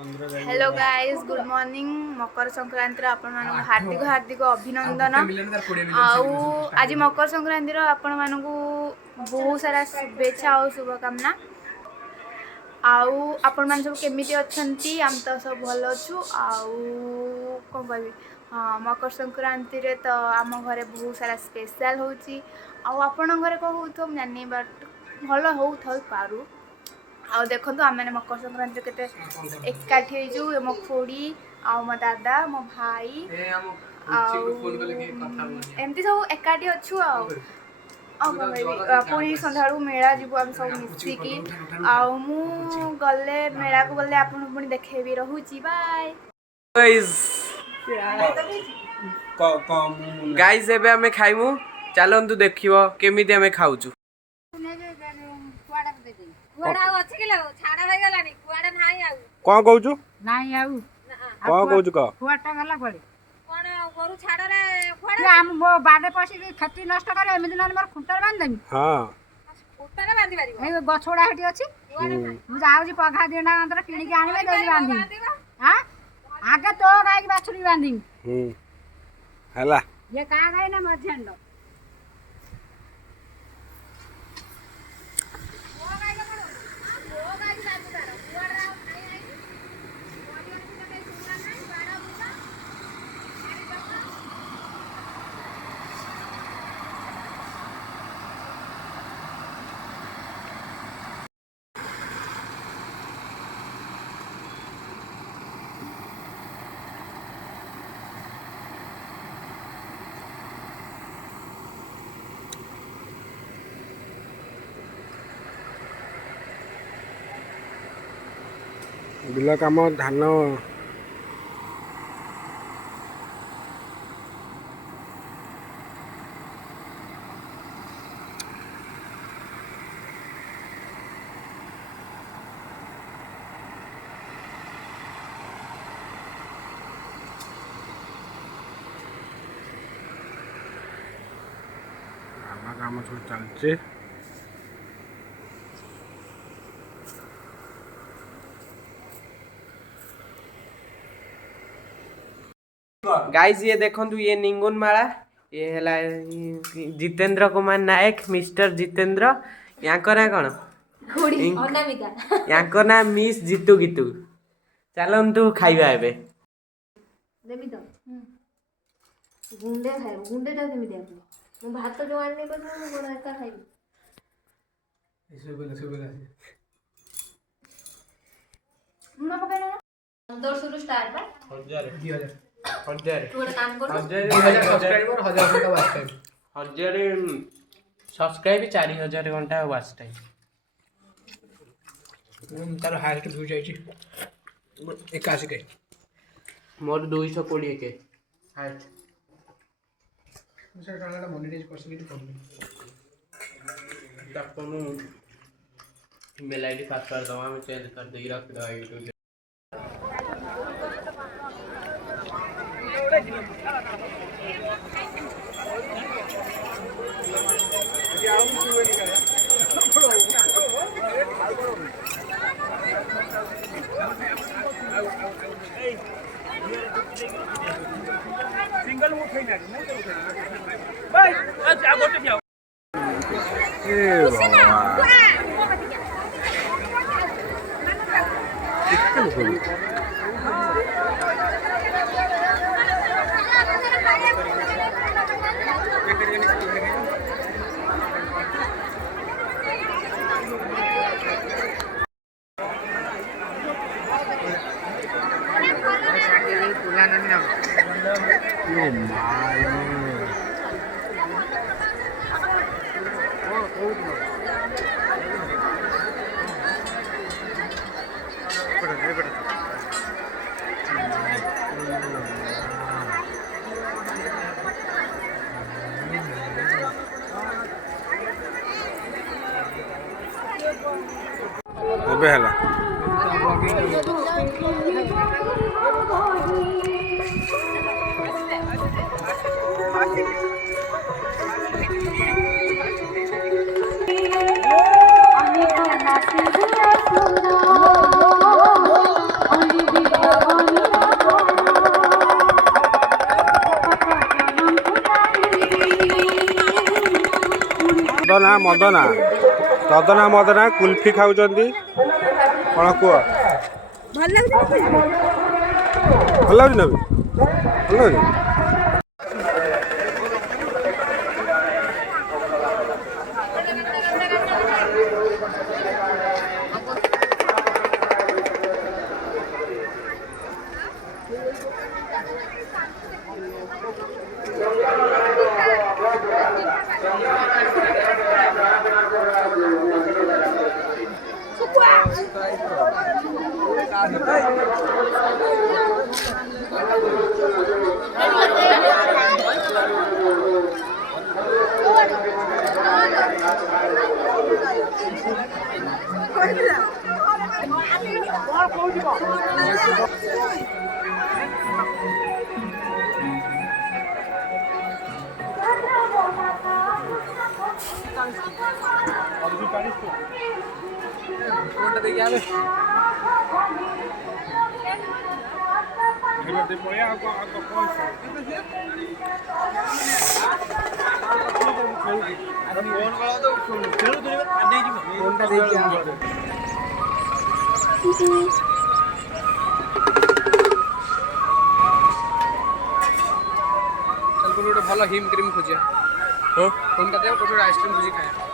hello guys good morning Makar Sankranti आपण मानक हार्दिक हार्दिक अभिनंदन आज मकर संक्रांति आपण मानक बहुत सारा शुभेच्छा और शुभकामना आपण मान सब केमिति अछंती हम तो सब भल अच्छु कौन कहबी हाँ मकर संक्रांति रे तो आम घरे बहुत सारा स्पेशल होची आपण घरे कौन हो जानी बट भल हो पारू देखो आम मैंने मकर संक्रांति के एकाठी हो मो खोड़ी मो दादा मो भाई एमती सब एकाठी अच्छु पुणी सन्ध्या मेला जीव आम सब मिसिकी गले मेला को गले आप पुणी देखेबी रहूची बाय गाइस एबे हमें खाइमु चलंतु देखियो केमिति हमें खाउछु कौन कहूछु नाही आउ कौन कहूछु क कुआटा गला पड़े कोन गोरु छाड़ रे फोड़ हम मो बाडे पसी खेती नष्ट करे एमिति न मोर खुंटर बांध देमी हां खुंटर बांधी पारी ए गछोडा हेटी अछि मु जाउजी पघा देना अंतर किणी के आनिबे देली बांधी हां आगे तो गाय की बाछुरी बांधी हला ये का गाय ना मझेंड बिल काम धान काम सब चलছে गाइस ये देखंतु ये निंगुन माला ये हला जितेंद्र कुमार नायक मिस्टर जितेंद्र यांकर ना कौन खोड़ी अनामिका यांकर ना मिस जितु गितु चलंतु खाइबा एबे देमी तो गुंडे खाए गुंडे ता देमी दे मु भात जो आने पर मु कोन एका खाइबी सुबेला मुना पकाना 1500 रु स्टार्ट बा 2000 तू एक काम कर 2000 सब्सक्राइबर 1000 घंटा वाच टाइम 1000 सब्सक्राइब 4000 घंटा वाच टाइम तार हाईएस्ट व्यू जाई 81 के मोर 220 के हाईएस्ट सर कानाडा मोनेटाइज कर सके तो तकनु ईमेल आईडी पासवर्ड दवा में चेंज कर देगी रख दो यूट्यूब सिंगल वो खाई ना भाई आज आगोटे जाओ ଏବେ ହେଲା আমি ନା ମଦନା ଚଦନା ମଦନା କୁଲଫି ଖାଉଛନ୍ତି କ'ଣ କୁହ ଭଲ ଲାଗୁଛି ନା ଭଲ ଲାଗୁଛି ଗୋଟେ ଭଲ ହିମ୍ କ୍ରିମ୍ ଖୋଜିବା ଫୋନ୍ଟା ଦେବ ଗୋଟେ ଆଇସ୍କ୍ରିମ୍ ଖୋଜି ଖାଇବା